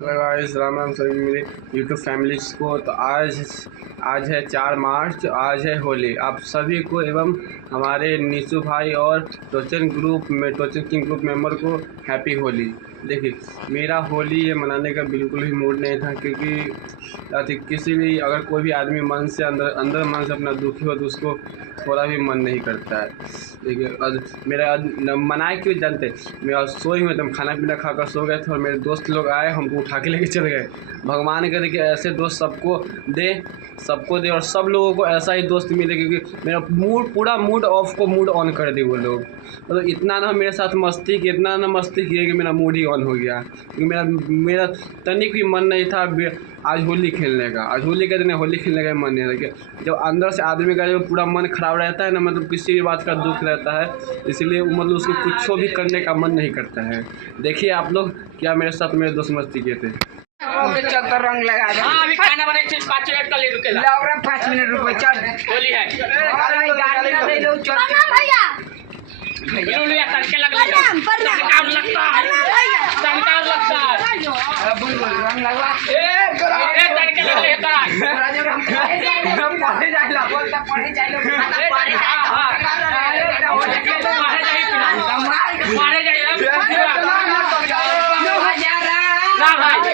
Hello guys, Ram Ram सभी मेरे YouTube families को। तो आज है 4 मार्च। आज है होली। आप सभी को एवं हमारे नीशू भाई और टोचन किंग ग्रुप मेंबर को हैप्पी होली। देखिए, मेरा होली ये मनाने का बिल्कुल भी मूड नहीं था, क्योंकि किसी भी अगर कोई भी आदमी मन से अंदर मन से अपना दुखी हो तो उसको थोड़ा भी मन नहीं करता है। देखिए, मेरा मनाए क्यों जानते, मैं आज सोई हुए तो खाना पीना खाकर सो गए थे और मेरे दोस्त लोग आए, हमको उठा के लेके चले गए। भगवान करे कि ऐसे दोस्त सबको दे और सब लोगों को ऐसा ही दोस्त मिले, क्योंकि मेरा पूरा मूड ऑफ को मूड ऑन कर दी वो लोग। मतलब इतना ना मेरे साथ मस्ती की, इतना ना मस्ती किए कि मेरा मूड ही ऑन हो गया, क्योंकि मेरा तनिक भी मन नहीं था आज होली खेलने का। आज होली के दिन होली खेलने का मन नहीं था। जब अंदर से आदमी का जो पूरा मन खराब रहता है ना, मतलब किसी भी बात का दुख रहता है, इसलिए मतलब उसको कुछ भी करने का मन नहीं करता है। देखिए आप लोग क्या मेरे साथ मेरे दोस्त मस्ती किए थे। चल तो रंग लगा दे। हाँ, अभी खाना बने 5 मिनट का ले रुकेला। लाओ 5 मिनट रुको। चल होली है। गाड़ी ना दे लो। चल भैया बिरुलिया तड़के लग काम लगता है, तड़का लगता है। बोल रंग लगवा। ए तड़के लग लेता है। पढ़े जाइला बोलता पढ़े जाइला मारे जाइए ना भाई।